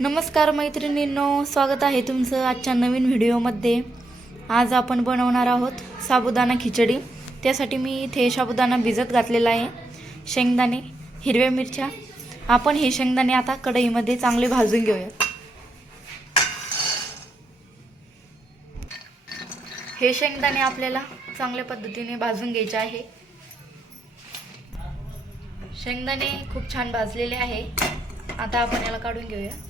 नमस्कार मैत्रिणींनो, स्वागत आहे तुमचं आजच्या नवीन व्हिडिओमध्ये। आज आपण बनवणार आहोत साबुदाणा खिचडी। त्यासाठी मी इथे साबुदाणा भिजत घातलेला आहे, शेंगदाणे, हिरव्या मिरच्या। आपण हे शेंगदाणे आता कढईमध्ये चांगले भाजून घेऊया। हे शेंगदाणे आपल्याला चांगल्या पद्धतीने भाजून घ्यायचे आहे। शेंगदाणे खूप छान भाजलेले आहे। आता आपण याला काढून घेऊया।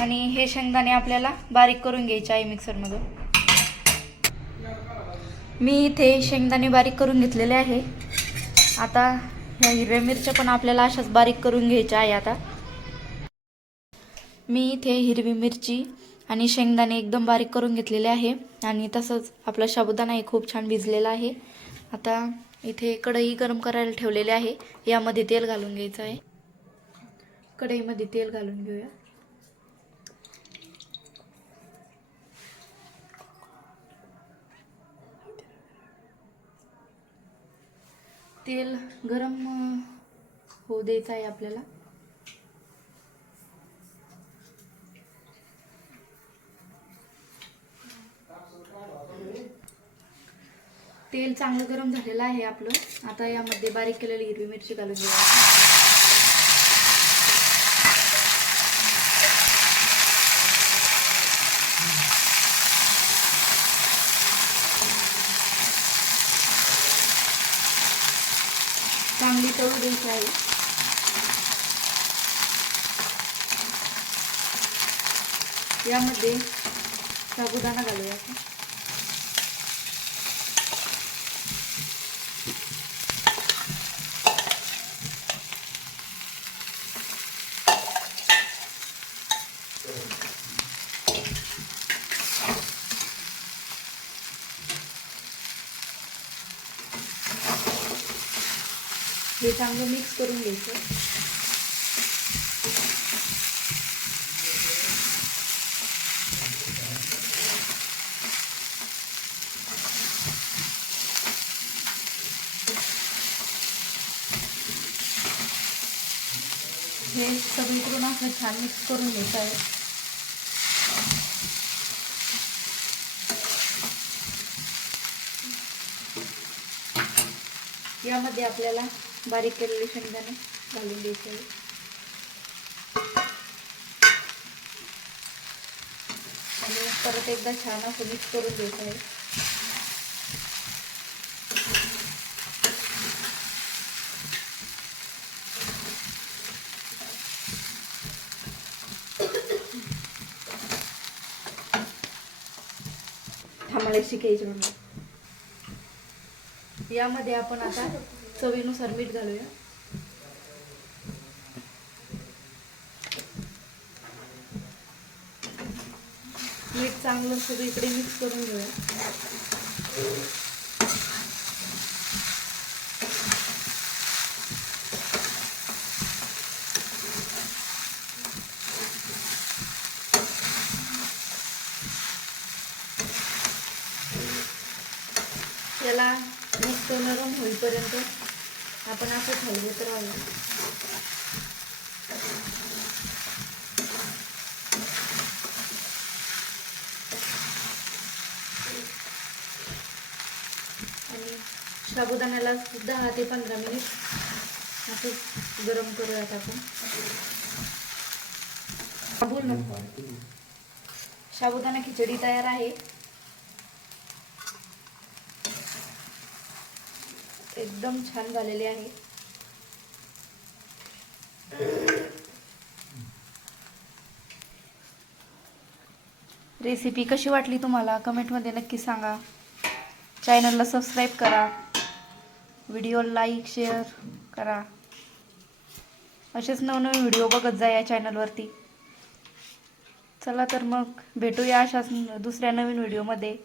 आणि हे शेंगदाणे आपल्याला बारीक करून घ्यायचे आहे मिक्सरमधून। मी इथे शेंगदाणे बारीक करून घेतलेले आहे। आता ह्या हिरव्या मिरच्या पण आपल्याला अशाच बारीक करून घ्यायच्या आहे। आता मी इथे हिरवी मिरची आणि शेंगदाणे एकदम बारीक करून घेतलेले आहे। आणि तसंच आपला साबुदाणा हे खूप छान भिजलेला आहे। आता इथे कढई गरम करायला ठेवलेली आहे, यामध्ये तेल घालून घ्यायचं आहे। कढईमध्ये तेल घालून घेऊया। तेल गरम होऊ द्यायचं आहे आपल्याला। तेल चांगलं गरम झालेलं आहे आपलं। आता यामध्ये बारीक केलेली हिरवी मिरची घालून घेऊया। चांगली तळू द्यायची आहे। यामध्ये साबुदाणा घालूया। हे चांगलं मिक्स करून घ्यायचं। हे सगळीकडून असं छान मिक्स करून घ्यायचं आहे। यामध्ये आपल्याला बारीक केलेले शेंगदाणे घालून द्यायचे आहे। आणि परत एकदा छान असं मिक्स करून द्यायचं आहे। थांबायला शिकायचे म्हणजे यामध्ये आपण आता चवीनुसार मीठ घालूया। मीठ चांगलं सगळीकडे मिक्स करून घेऊया। याला मस्त नरम होईपर्यंत आपण असं हलवत राहूया। आणि साबुदाण्याला 10 ते 15 मिनिट असं गरम करूयात आपण। साबुदाणा खिचडी तयार आहे। एकदम छान झालेले आहे। रेसिपी कशी वाटली तुम्हाला कमेंटमध्ये नक्की सांगा। चॅनलला सबस्क्राईब करा, व्हिडिओ लाईक शेअर करा। असेच नवनवीन व्हिडिओ बघत जा या चॅनलवरती। चला तर मग भेटूया अशाच दुसऱ्या नवीन व्हिडिओमध्ये।